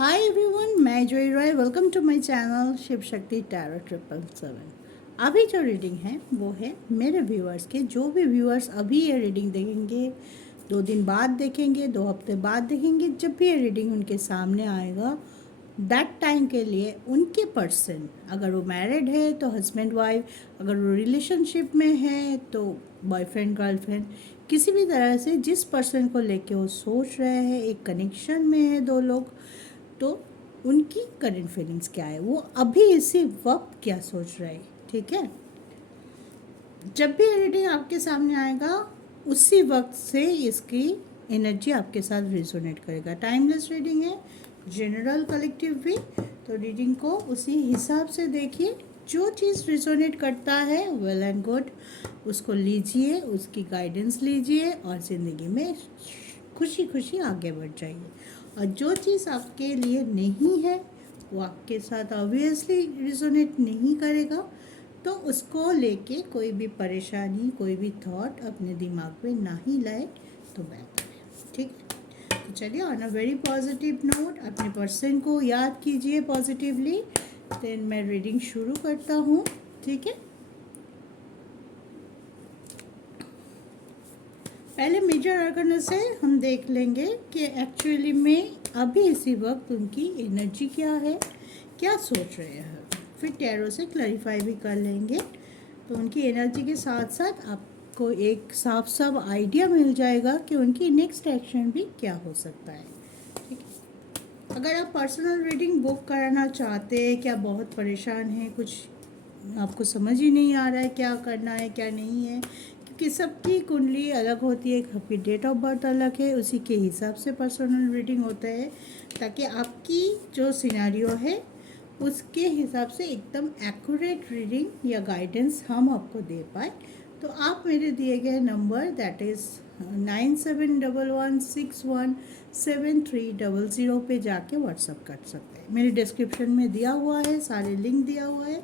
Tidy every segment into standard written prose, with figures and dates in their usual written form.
हाय everyone, मैं Joy Roy. Welcome to my channel Shiv Shakti tarot 777। अभी जो रीडिंग है वो है मेरे व्यूअर्स के। जो भी व्यूअर्स अभी ये रीडिंग देखेंगे, 2 दिन बाद देखेंगे, 2 हफ्ते बाद देखेंगे, जब भी ये रीडिंग उनके सामने आएगा दैट टाइम के लिए उनके पर्सन, अगर वो मैरिड है तो हस्बैंड वाइफ, अगर वो रिलेशनशिप में है तो बॉयफ्रेंड गर्लफ्रेंड, किसी भी तरह से जिस पर्सन को लेके वो सोच रहे हैं, एक कनेक्शन में है दो लोग, तो उनकी करंट फीलिंग्स क्या है, वो अभी इसी वक्त क्या सोच रहे हैं। ठीक है, जब भी रीडिंग आपके सामने आएगा उसी वक्त से इसकी एनर्जी आपके साथ रिजोनेट करेगा। टाइमलेस रीडिंग है, जनरल कलेक्टिव भी, तो रीडिंग को उसी हिसाब से देखिए। जो चीज़ रिजोनेट करता है वेल एंड गुड, उसको लीजिए, उसकी गाइडेंस लीजिए और ज़िंदगी में खुशी खुशी आगे बढ़ जाइए। और जो चीज़ आपके लिए नहीं है वो आपके साथ ऑब्वियसली रिजोनेट नहीं करेगा, तो उसको लेके कोई भी परेशानी, कोई भी थॉट अपने दिमाग में ना ही लाए तो बेहतर है। ठीक है, तो चलिए on a very positive note अपने पर्सन को याद कीजिए पॉजिटिवली। देन मैं रीडिंग शुरू करता हूँ। ठीक है, पहले मेजर आर्कन से हम देख लेंगे कि एक्चुअली में अभी इसी वक्त उनकी एनर्जी क्या है, क्या सोच रहे हैं। फिर टैरो से क्लैरिफाई भी कर लेंगे, तो उनकी एनर्जी के साथ साथ आपको एक साफ साफ आइडिया मिल जाएगा कि उनकी नेक्स्ट एक्शन भी क्या हो सकता है। ठीक है, अगर आप पर्सनल रीडिंग बुक कराना चाहते हैं, क्या बहुत परेशान हैं, कुछ आपको समझ ही नहीं आ रहा है क्या करना है क्या नहीं है, क्योंकि सबकी कुंडली अलग होती है, सबकी डेट ऑफ बर्थ अलग है, उसी के हिसाब से पर्सनल रीडिंग होता है, ताकि आपकी जो सिनेरियो है उसके हिसाब से एकदम एक्यूरेट रीडिंग या गाइडेंस हम आपको दे पाए। तो आप मेरे दिए गए नंबर दैट इज़ 9711617300 पे जाके व्हाट्सअप कर सकते हैं। मेरे डिस्क्रिप्शन में दिया हुआ है, सारे लिंक दिया हुआ है,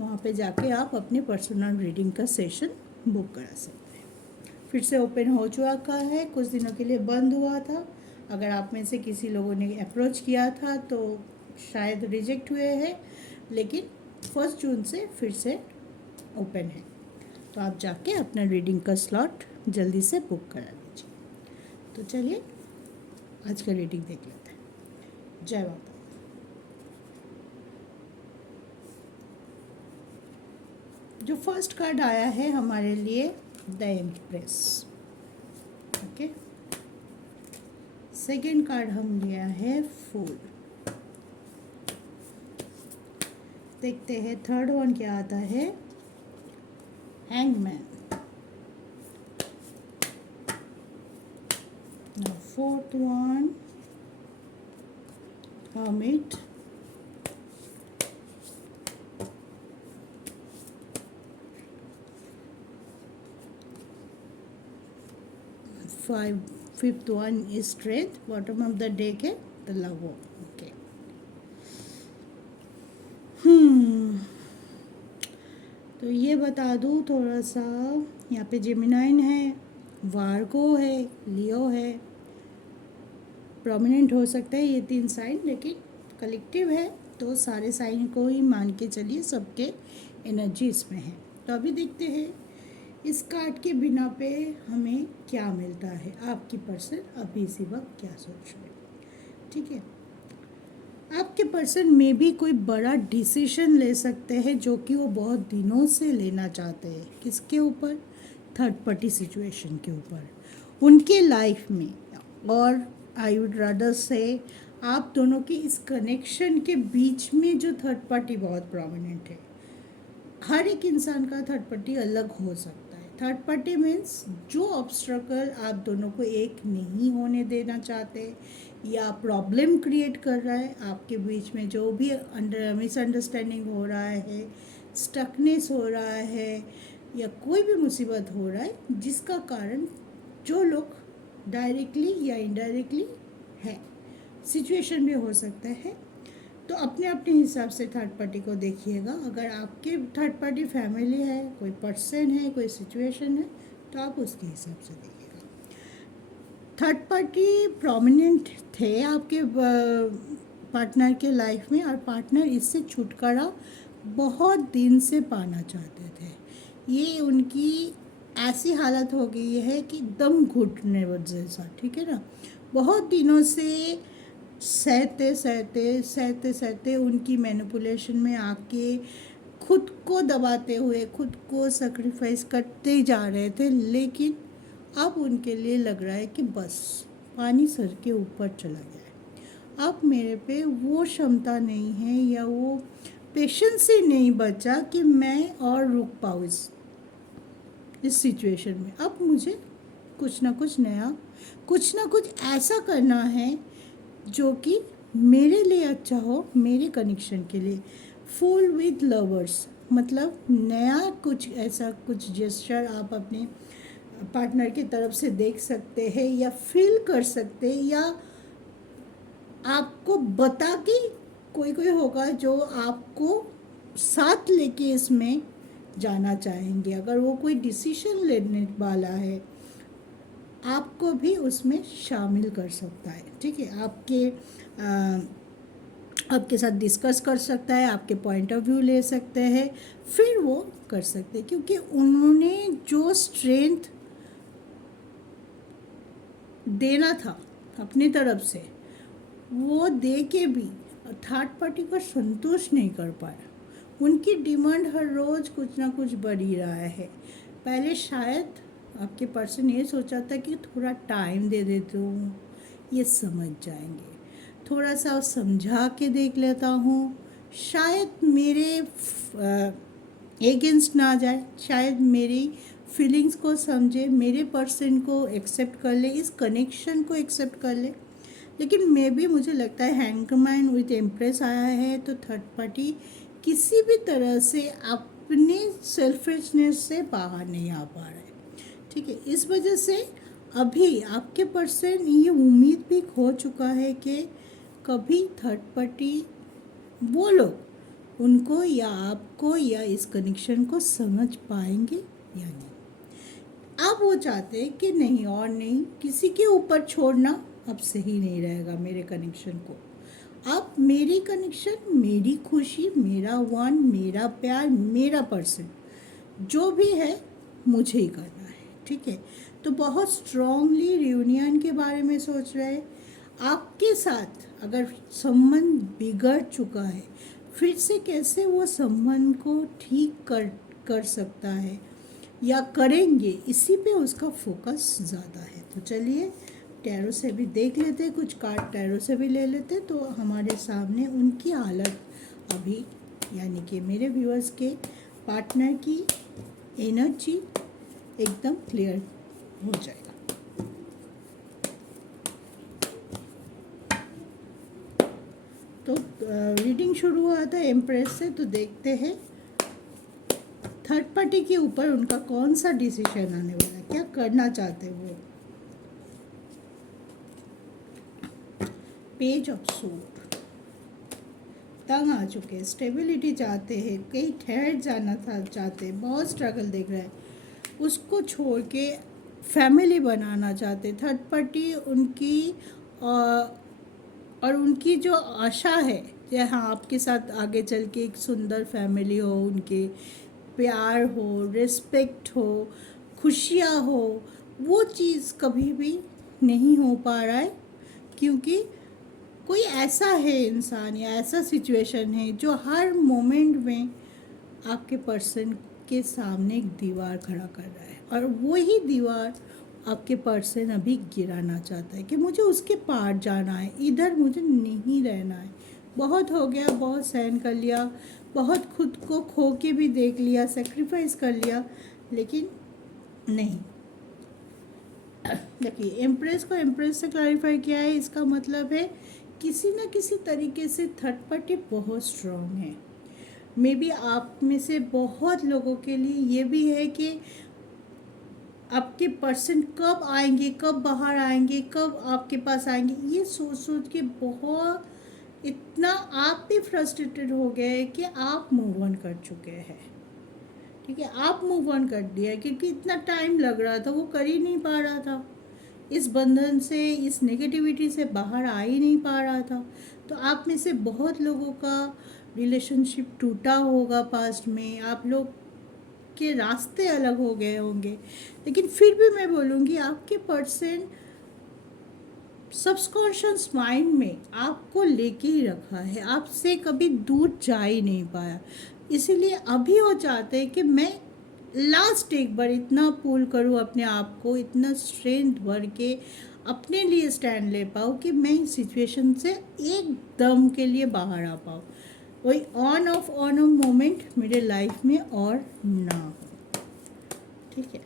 वहाँ पे जाके आप अपने पर्सनल रीडिंग का सेशन बुक करा सकते हैं। फिर से ओपन हो चुका है, कुछ दिनों के लिए बंद हुआ था। अगर आप में से किसी लोगों ने अप्रोच किया था तो शायद रिजेक्ट हुए हैं, लेकिन 1 जून से फिर से ओपन है, तो आप जाके अपना रीडिंग का स्लॉट जल्दी से बुक करा लीजिए। तो चलिए आज का रीडिंग देख लेते हैं। जय माता। जो फर्स्ट कार्ड आया है हमारे लिए the empress. Okay, second card हम लिया है फूल। देखते हैं थर्ड वन क्या आता है, hangman. Now fourth one, hermit. Fifth one is strength. Bottom of the deck है the lover. Okay. तो ये बता दूँ थोड़ा सा, यहाँ पे जेमिनाइन है, वार्गो है, लियो है। प्रोमिनेंट हो सकता है ये 3 साइन, लेकिन कलेक्टिव है तो सारे साइन को ही मान के चलिए, सबके एनर्जी इसमें है। तो अभी देखते हैं इस कार्ड के बिना पे हमें क्या मिलता है, आपकी पर्सन अभी इसी वक्त क्या सोच रहे हैं। ठीक है, आपके पर्सन में भी कोई बड़ा डिसीजन ले सकते हैं जो कि वो बहुत दिनों से लेना चाहते हैं। किसके ऊपर? थर्ड पार्टी सिचुएशन के ऊपर उनके लाइफ में। और आई वुड रादर से आप दोनों की इस कनेक्शन के बीच में जो थर्ड पार्टी बहुत प्रोमिनेंट है। हर एक इंसान का थर्ड पार्टी अलग हो सकता है। थर्ड पार्टी मीन्स जो ऑब्स्ट्रकल आप दोनों को एक नहीं होने देना चाहते या प्रॉब्लम क्रिएट कर रहा है आपके बीच में, जो भी मिसअंडरस्टैंडिंग हो रहा है, स्टकनेस हो रहा है या कोई भी मुसीबत हो रहा है, जिसका कारण जो लोग डायरेक्टली या इनडायरेक्टली है, सिचुएशन भी हो सकता है। तो अपने अपने हिसाब से थर्ड पार्टी को देखिएगा। अगर आपके थर्ड पार्टी फैमिली है, कोई पर्सन है, कोई सिचुएशन है, तो आप उसके हिसाब से देखिएगा। थर्ड पार्टी प्रोमिनेंट थे आपके पार्टनर के लाइफ में, और पार्टनर इससे छुटकारा बहुत दिन से पाना चाहते थे। ये उनकी ऐसी हालत हो गई है कि दम घुटने जैसा, ठीक है ना। बहुत दिनों से सहते उनकी मैनिपुलेशन में आके खुद को दबाते हुए खुद को सेक्रीफाइस करते जा रहे थे, लेकिन अब उनके लिए लग रहा है कि बस पानी सर के ऊपर चला गया है। अब मेरे पे वो क्षमता नहीं है या वो पेशेंस ही नहीं बचा कि मैं और रुक पाऊँ इस सिचुएशन में। अब मुझे कुछ ना कुछ नया, कुछ ना कुछ ऐसा करना है जो कि मेरे लिए अच्छा हो, मेरे कनेक्शन के लिए। फुल विद लवर्स मतलब नया कुछ ऐसा कुछ जेस्चर आप अपने पार्टनर की तरफ से देख सकते हैं या फील कर सकते हैं, या आपको बता के कोई होगा जो आपको साथ लेके इसमें जाना चाहेंगे। अगर वो कोई डिसीजन लेने वाला है आपको भी उसमें शामिल कर सकता है, ठीक है। आपके साथ डिस्कस कर सकता है, आपके पॉइंट ऑफ व्यू ले सकते हैं, फिर वो कर सकते हैं, क्योंकि उन्होंने जो स्ट्रेंथ देना था अपनी तरफ से वो दे के भी थर्ड पार्टी को संतुष्ट नहीं कर पाया। उनकी डिमांड हर रोज़ कुछ ना कुछ बढ़ ही रहा है। पहले शायद आपके पर्सन ये सोचा था कि थोड़ा टाइम दे देता हूँ, ये समझ जाएंगे, थोड़ा सा समझा के देख लेता हूँ, शायद मेरे एगेंस्ट ना जाए, शायद मेरी फीलिंग्स को समझे, मेरे पर्सन को एक्सेप्ट कर ले, इस कनेक्शन को एक्सेप्ट कर ले। लेकिन मुझे लगता है हैंगमैन विथ एम्प्रेस आया है, तो थर्ड पार्टी किसी भी तरह से अपने सेल्फिशनेस से बाहर नहीं आ पा रहा है, ठीक है। इस वजह से अभी आपके पर्सन ये उम्मीद भी खो चुका है कि कभी थर्ड पार्टी वो लोग उनको या आपको या इस कनेक्शन को समझ पाएंगे या नहीं। अब वो चाहते हैं कि नहीं और नहीं, किसी के ऊपर छोड़ना अब सही नहीं रहेगा मेरे कनेक्शन को। अब मेरी कनेक्शन, मेरी खुशी, मेरा वन, मेरा प्यार, मेरा पर्सन जो भी है मुझे ही करना है, ठीक है। तो बहुत स्ट्रांगली रियूनियन के बारे में सोच रहे हैं। आपके साथ अगर संबंध बिगड़ चुका है, फिर से कैसे वो संबंध को ठीक कर सकता है या करेंगे, इसी पे उसका फोकस ज़्यादा है। तो चलिए टैरो से भी देख लेते, कुछ कार्ड टैरो से भी ले लेते, तो हमारे सामने उनकी हालत अभी यानी कि मेरे व्यूअर्स के पार्टनर की एनर्जी एकदम क्लियर हो जाएगा। तो रीडिंग शुरू हुआ था एम्प्रेस से, तो देखते हैं थर्ड पार्टी के ऊपर उनका कौन सा डिसीजन आने वाला है, क्या करना चाहते हैं वो। पेज ऑफ सूट, तंग आ चुके हैं, स्टेबिलिटी चाहते हैं, कहीं ठहर जाना था चाहते, बहुत स्ट्रगल देख रहे हैं, उसको छोड़ के फैमिली बनाना चाहते थर्ड पार्टी उनकी। और उनकी जो आशा है कि हाँ आपके साथ आगे चल के एक सुंदर फैमिली हो, उनके प्यार हो, रिस्पेक्ट हो, खुशियाँ हो, वो चीज़ कभी भी नहीं हो पा रहा है, क्योंकि कोई ऐसा है इंसान या ऐसा सिचुएशन है जो हर मोमेंट में आपके पर्सन के सामने एक दीवार खड़ा कर रहा है, और वही दीवार आपके पर्सन अभी गिराना चाहता है कि मुझे उसके पार जाना है, इधर मुझे नहीं रहना है। बहुत हो गया, बहुत सहन कर लिया, बहुत खुद को खो के भी देख लिया, सेक्रीफाइस कर लिया, लेकिन नहीं। देखिए एम्प्रेस को एम्प्रेस से क्लैरिफाई किया है, इसका मतलब है किसी न किसी तरीके से थर्ड पार्टी बहुत स्ट्रॉन्ग है। मे बी आप में से बहुत लोगों के लिए ये भी है कि आपके पर्सन कब आएंगे, कब बाहर आएंगे, कब आपके पास आएंगे, ये सोच सोच के बहुत इतना आप भी फ्रस्ट्रेटेड हो गए कि आप मूव ऑन कर चुके हैं, ठीक है। आप मूव ऑन कर दिया क्योंकि इतना टाइम लग रहा था, वो कर ही नहीं पा रहा था, इस बंधन से, इस नेगेटिविटी से बाहर आ ही नहीं पा रहा था। तो आप में से बहुत लोगों का रिलेशनशिप टूटा होगा पास्ट में, आप लोग के रास्ते अलग हो गए होंगे, लेकिन फिर भी मैं बोलूँगी आपके पर्सन सबकॉन्शियस माइंड में आपको लेके ही रखा है, आपसे कभी दूर जा ही नहीं पाया। इसीलिए अभी वो चाहते हैं कि मैं लास्ट एक बार इतना पुल करूँ अपने आप को, इतना स्ट्रेंथ भर के अपने लिए स्टैंड ले पाऊँ कि मैं इस सिचुएशन से एकदम के लिए बाहर आ पाऊँ। वही ऑन ऑफ मोमेंट मेरे लाइफ में और ना हो। ठीक है,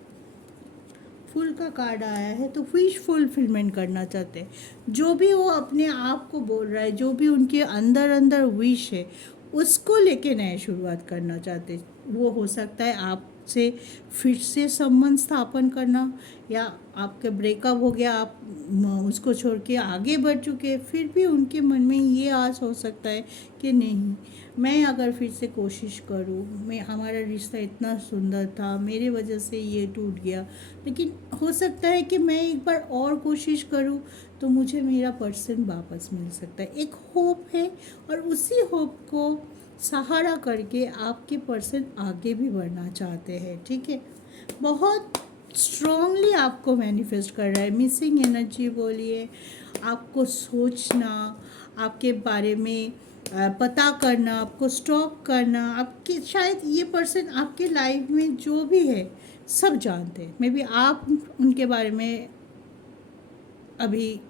फुल का कार्ड आया है तो विश फुलफिलमेंट करना चाहते हैं। जो भी वो अपने आप को बोल रहा है, जो भी उनके अंदर अंदर विश है, उसको लेके नए शुरुआत करना चाहते हैं। वो हो सकता है आपसे फिर से संबंध स्थापन करना, या आपका ब्रेकअप हो गया, आप उसको छोड़ के आगे बढ़ चुके, फिर भी उनके मन में ये आस हो सकता है कि नहीं, मैं अगर फिर से कोशिश करूँ, मैं हमारा रिश्ता इतना सुंदर था, मेरे वजह से ये टूट गया, लेकिन हो सकता है कि मैं एक बार और कोशिश करूँ तो मुझे मेरा पर्सन वापस मिल सकता है। एक होप है, और उसी होप को सहारा करके आपके पर्सन आगे भी बढ़ना चाहते हैं। ठीक है, बहुत स्ट्रॉन्गली आपको मैनिफेस्ट कर रहा है। मिसिंग एनर्जी बोलिए, आपको सोचना, आपके बारे में पता करना, आपको स्टॉक करना, आपके शायद ये पर्सन आपके लाइफ में जो भी है सब जानते हैं। मे बी आप उनके बारे में अभी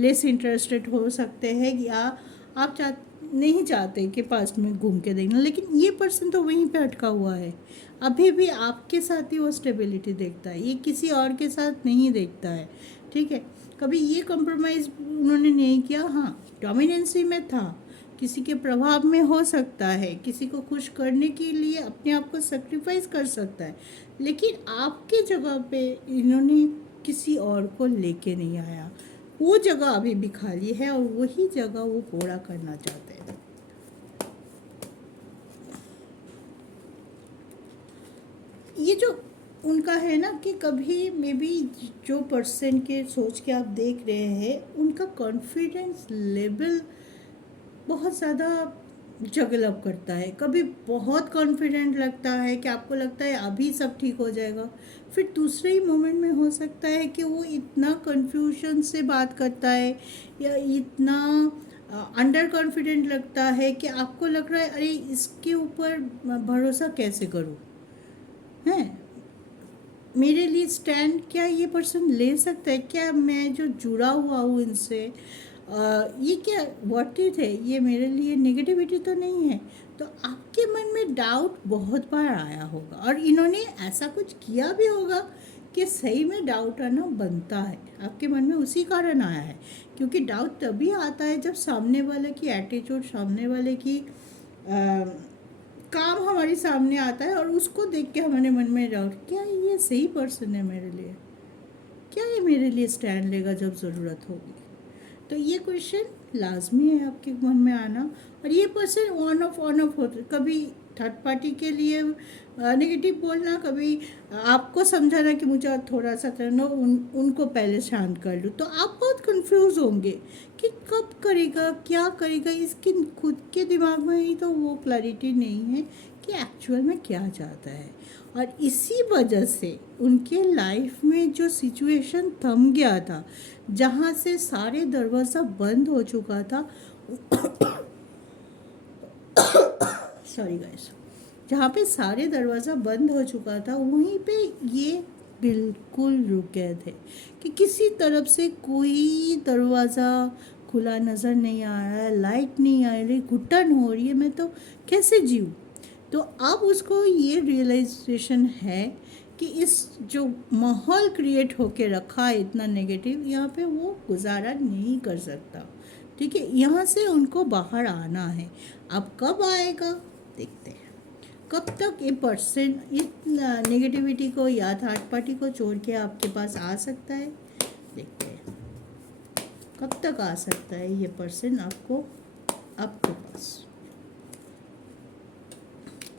लेस इंटरेस्टेड हो सकते हैं, या आप नहीं चाहते कि पास्ट में घूम के देखना, लेकिन ये पर्सन तो वहीं पे अटका हुआ है। अभी भी आपके साथ ही वो स्टेबिलिटी देखता है, ये किसी और के साथ नहीं देखता है। ठीक है, कभी ये कॉम्प्रोमाइज़ उन्होंने नहीं किया। हाँ, डोमिनेंसी में था, किसी के प्रभाव में हो सकता है, किसी को खुश करने के लिए अपने आप को सेक्रीफाइस कर सकता है, लेकिन आपके जगह पे इन्होंने किसी और को लेके नहीं आया। वो जगह अभी भी खाली है, और वही जगह वो पूरा करना चाहते हैं। ये जो उनका है ना कि कभी मे बी जो पर्सन के सोच के आप देख रहे हैं, उनका कॉन्फिडेंस लेवल बहुत ज़्यादा जगल अप करता है। कभी बहुत कॉन्फिडेंट लगता है कि आपको लगता है अभी सब ठीक हो जाएगा, फिर दूसरे ही मोमेंट में हो सकता है कि वो इतना कन्फ्यूजन से बात करता है, या इतना अंडर कॉन्फिडेंट लगता है कि आपको लग रहा है अरे इसके ऊपर भरोसा कैसे करूँ, हैं मेरे लिए स्टैंड क्या ये पर्सन ले सकता है, क्या मैं जो जुड़ा हुआ हूँ इनसे, ये क्या व्हाट इट है, ये मेरे लिए नेगेटिविटी तो नहीं है। तो आपके मन में डाउट बहुत बार आया होगा, और इन्होंने ऐसा कुछ किया भी होगा कि सही में डाउट आना बनता है आपके मन में, उसी कारण आया है। क्योंकि डाउट तभी आता है जब सामने वाले की एटीट्यूड, सामने वाले की काम हमारे सामने आता है, और उसको देख के हमारे मन में डाउट, क्या ये सही पर्सन है मेरे लिए, क्या ये मेरे लिए स्टैंड लेगा जब ज़रूरत होगी। तो ये क्वेश्चन लाजमी है आपके मन में आना। और ये पर्सन ऑन ऑफ होते, कभी थर्ड पार्टी के लिए नेगेटिव बोलना, कभी आपको समझाना कि मुझे थोड़ा सा करना, उनको पहले शांत कर लूँ। तो आप बहुत कंफ्यूज होंगे कि कब करेगा, क्या करेगा, इसके खुद के दिमाग में ही तो वो क्लैरिटी नहीं है कि एक्चुअल में क्या चाहता है। और इसी वजह से उनके लाइफ में जो सिचुएशन थम गया था, जहाँ से सारे दरवाज़ा बंद हो चुका था सॉरी गाइस, जहाँ पे सारे दरवाज़ा बंद हो चुका था, वहीं पे ये बिल्कुल रुक गए थे कि किसी तरफ से कोई दरवाज़ा खुला नज़र नहीं आ रहा है, लाइट नहीं आ रही, घुटन हो रही है, मैं तो कैसे जीऊँ। तो अब उसको ये रियलाइजेशन है कि इस जो माहौल क्रिएट होके रखा है इतना नेगेटिव, यहाँ पे वो गुजारा नहीं कर सकता। ठीक है, यहाँ से उनको बाहर आना है। अब कब आएगा देखते हैं, कब तक ये पर्सन इस नेगेटिविटी को या थर्ड पार्टी को छोड़ के आपके पास आ सकता है, देखते हैं कब तक आ सकता है ये पर्सन आपके पास।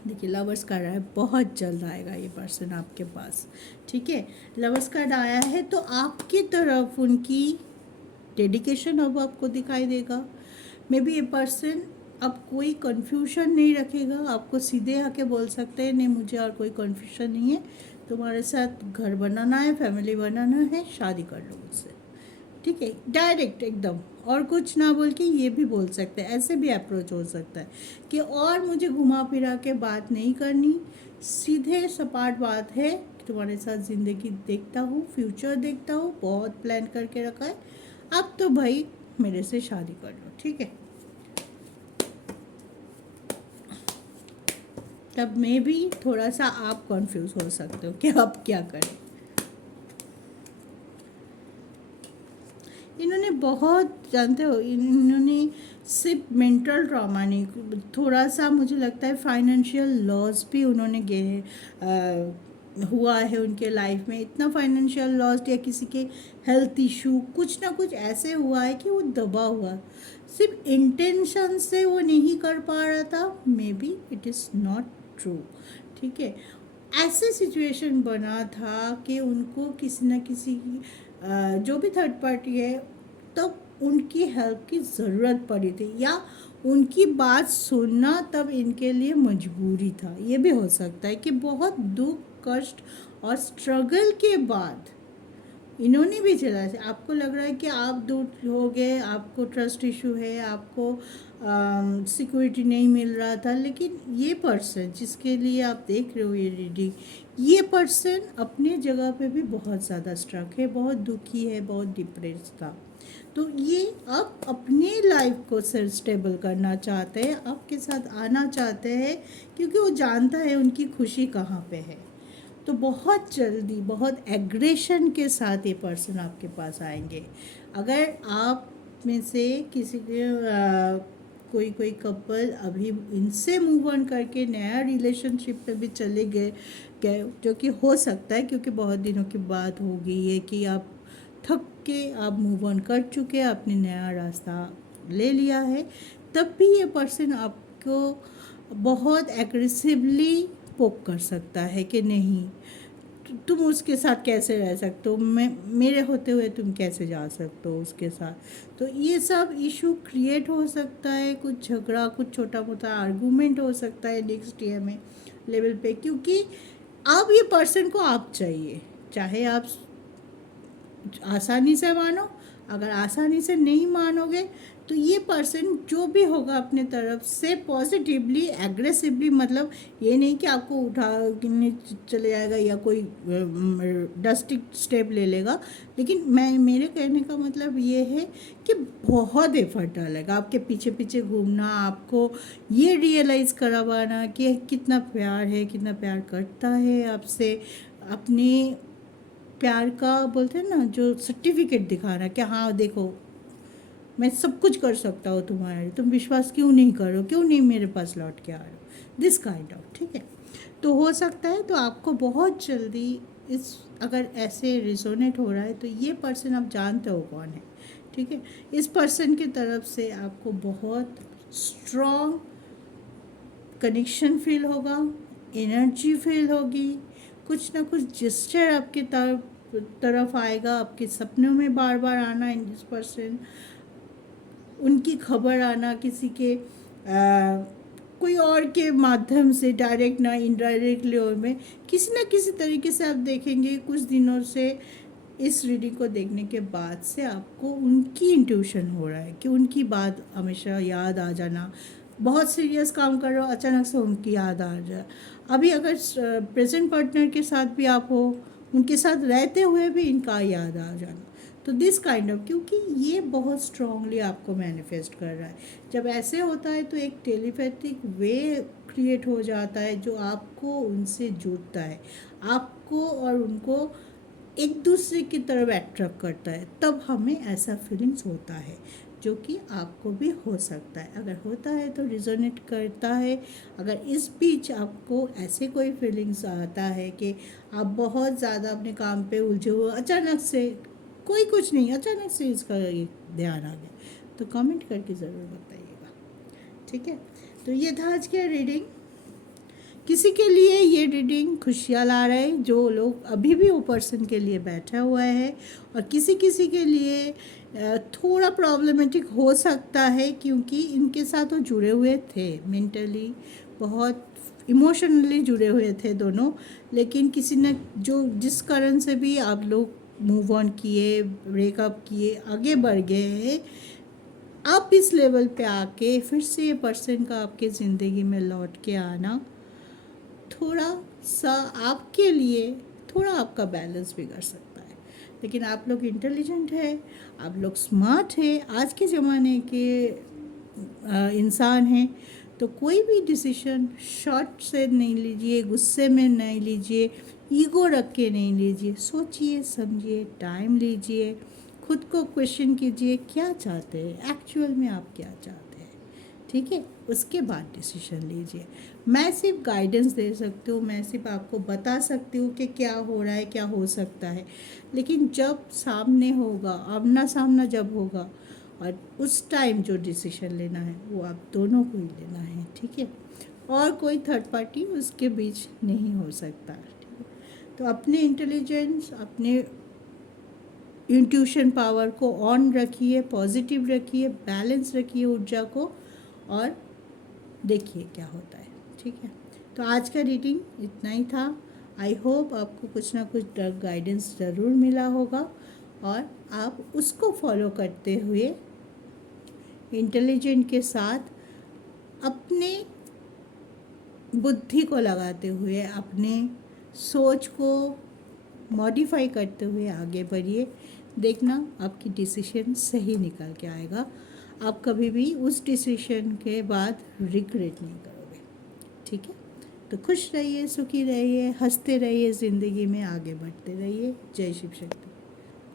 देखिए लवर्स कार्ड आया, बहुत जल्द आएगा ये पर्सन आपके पास, ठीक है। लवर्स कार्ड आया है तो आपकी तरफ उनकी डेडिकेशन अब आपको दिखाई देगा। मे बी ये पर्सन अब कोई कन्फ्यूजन नहीं रखेगा, आपको सीधे आके बोल सकते हैं नहीं मुझे और कोई कन्फ्यूजन नहीं है, तुम्हारे साथ घर बनाना है, फैमिली बनाना है, शादी कर लो मुझसे, ठीक है। डायरेक्ट एकदम, और कुछ ना बोल के ये भी बोल सकते हैं, ऐसे भी अप्रोच हो सकता है कि और मुझे घुमा फिरा के बात नहीं करनी, सीधे सपाट बात है कि तुम्हारे साथ ज़िंदगी देखता हूँ, फ्यूचर देखता हूँ, बहुत प्लान करके रखा है, अब तो भाई मेरे से शादी कर लो, ठीक है। तब में भी थोड़ा सा आप कंफ्यूज हो सकते हो कि अब क्या करें। इन्होंने बहुत, जानते हो, इन्होंने सिर्फ मेंटल ट्रॉमा नहीं, थोड़ा सा मुझे लगता है फाइनेंशियल लॉस भी उन्होंने हुआ है उनके लाइफ में। इतना फाइनेंशियल लॉस या किसी के हेल्थ इशू कुछ ना कुछ ऐसे हुआ है कि वो दबा हुआ, सिर्फ इंटेंशन से वो नहीं कर पा रहा था, may be it is not true, ठीक है। ऐसे सिचुएशन बना था कि उनको किसी न किसी की जो भी थर्ड पार्टी है तब उनकी हेल्प की ज़रूरत पड़ी थी, या उनकी बात सुनना तब इनके लिए मजबूरी था। ये भी हो सकता है कि बहुत दुख कष्ट और स्ट्रगल के बाद इन्होंने भी चला है। आपको लग रहा है कि आप दूर हो गए, आपको ट्रस्ट इशू है, आपको सिक्योरिटी नहीं मिल रहा था, लेकिन ये पर्सन जिसके लिए आप देख रहे हो ये रीडिंग, ये पर्सन अपने जगह पे भी बहुत ज़्यादा स्ट्रक है, बहुत दुखी है, बहुत डिप्रेस था। तो ये अब अपने लाइफ को स्टेबल करना चाहते हैं, आपके साथ आना चाहते हैं, क्योंकि वो जानता है उनकी खुशी कहाँ पे है। तो बहुत जल्दी बहुत एग्रेशन के साथ ये पर्सन आपके पास आएंगे। अगर आप में से किसी के कोई कपल अभी इनसे मूव ऑन करके नया रिलेशनशिप पे भी चले गए गए, जो कि हो सकता है क्योंकि बहुत दिनों की बात हो गई है कि आप थक के आप मूव ऑन कर चुके हैं, आपने नया रास्ता ले लिया है, तब भी ये पर्सन आपको बहुत एग्रेसिवली पोक कर सकता है कि नहीं तुम उसके साथ कैसे रह सकते हो, मैं मेरे होते हुए तुम कैसे जा सकते हो उसके साथ। तो ये सब इशू क्रिएट हो सकता है, कुछ झगड़ा, कुछ छोटा मोटा आर्गूमेंट हो सकता है नेक्स्ट ईयर में लेवल पे, क्योंकि अब ये पर्सन को आप चाहिए, चाहे आप आसानी से मानो, अगर आसानी से नहीं मानोगे तो ये पर्सन जो भी होगा अपने तरफ से पॉजिटिवली एग्रेसिवली, मतलब ये नहीं कि आपको उठा चले जाएगा या कोई ड्रास्टिक स्टेप ले लेगा, लेकिन मेरे कहने का मतलब ये है कि बहुत एफर्ट डालेगा आपके पीछे पीछे घूमना, आपको ये रियलाइज़ करवाना कि कितना प्यार है, कितना प्यार करता है आपसे, अपने प्यार का बोलते हैं ना जो सर्टिफिकेट दिखाना कि हाँ देखो मैं सब कुछ कर सकता हूँ तुम्हारे लिए, तुम विश्वास क्यों नहीं करो, क्यों नहीं मेरे पास लौट के आ रहे हो, दिस काइंड ऑफ, ठीक है। तो हो सकता है तो आपको बहुत जल्दी इस, अगर ऐसे रिजोनेट हो रहा है तो ये पर्सन आप जानते हो कौन है, ठीक है। इस पर्सन की तरफ से आपको बहुत स्ट्रॉन्ग कनेक्शन फील होगा, एनर्जी फील होगी, कुछ ना कुछ जेस्चर आपकी तरफ आएगा, आपके सपनों में बार बार आना इन दिस पर्सन, उनकी खबर आना किसी के कोई और के माध्यम से, डायरेक्ट ना इनडायरेक्टली, और में किसी ना किसी तरीके से आप देखेंगे कुछ दिनों से इस रीडिंग को देखने के बाद से आपको उनकी इंट्यूशन हो रहा है कि उनकी बात हमेशा याद आ जाना, बहुत सीरियस काम कर रहे हो अचानक से उनकी याद आ जाए। अभी अगर प्रेजेंट पार्टनर के साथ भी आप हो, उनके साथ रहते हुए भी इनका याद आ जाना, तो दिस काइंड ऑफ, क्योंकि ये बहुत स्ट्रांगली आपको मैनिफेस्ट कर रहा है। जब ऐसे होता है तो एक टेलीपैथिक वे क्रिएट हो जाता है जो आपको उनसे जोड़ता है, आपको और उनको एक दूसरे की तरफ अट्रैक्ट करता है, तब हमें ऐसा फीलिंग्स होता है, जो कि आपको भी हो सकता है। अगर होता है तो रिजोनेट करता है। अगर इस बीच आपको ऐसे कोई फीलिंग्स आता है कि आप बहुत ज़्यादा अपने काम पे उलझे हुए, अचानक से कोई कुछ नहीं, अचानक से इसका ध्यान आ गया, तो कमेंट करके ज़रूर बताइएगा, ठीक है। तो ये था आज की रीडिंग। किसी के लिए ये रीडिंग खुशियाँ ला रहा है, जो लोग अभी भी वो पर्सन के लिए बैठा हुआ है, और किसी किसी के लिए थोड़ा प्रॉब्लमेटिक हो सकता है, क्योंकि इनके साथ वो जुड़े हुए थे मेंटली, बहुत इमोशनली जुड़े हुए थे दोनों। लेकिन किसी ने जो जिस कारण से भी आप लोग मूव ऑन किए, ब्रेकअप किए, आगे बढ़ गए हैं, आप इस लेवल पे आके फिर से ये पर्सन का आपके ज़िंदगी में लौट के आना थोड़ा सा आपके लिए थोड़ा आपका बैलेंस बिगड़ सकता है। लेकिन आप लोग इंटेलिजेंट है, आप लोग स्मार्ट है, आज के ज़माने के इंसान हैं, तो कोई भी डिसीजन शॉर्ट से नहीं लीजिए, गुस्से में नहीं लीजिए, ईगो रख के नहीं लीजिए। सोचिए, समझिए, टाइम लीजिए, खुद को क्वेश्चन कीजिए, क्या चाहते हैं एक्चुअल में, आप क्या चाहते हैं, ठीक है। उसके बाद डिसीजन लीजिए। मैं सिर्फ गाइडेंस दे सकती हूँ, मैं सिर्फ आपको बता सकती हूँ कि क्या हो रहा है, क्या हो सकता है। लेकिन जब सामने होगा, आमना सामना जब होगा, और उस टाइम जो डिसीजन लेना है वो आप दोनों को ही लेना है, ठीक है। और कोई थर्ड पार्टी उसके बीच नहीं हो सकता, ठीक है। तो अपने इंटेलिजेंस, अपने इंट्यूशन पावर को ऑन रखिए, पॉजिटिव रखिए, बैलेंस रखिए ऊर्जा को, और देखिए क्या होता है, ठीक है। तो आज का रीडिंग इतना ही था। आई होप आपको कुछ ना कुछ गाइडेंस ज़रूर मिला होगा, और आप उसको फॉलो करते हुए इंटेलिजेंट के साथ अपने बुद्धि को लगाते हुए, अपने सोच को मॉडिफाई करते हुए आगे बढ़िए। देखना आपकी डिसीजन सही निकल के आएगा, आप कभी भी उस डिसीजन के बाद रिग्रेट नहीं करोगे, ठीक है। तो खुश रहिए, सुखी रहिए, हंसते रहिए, ज़िंदगी में आगे बढ़ते रहिए। जय शिव शक्ति।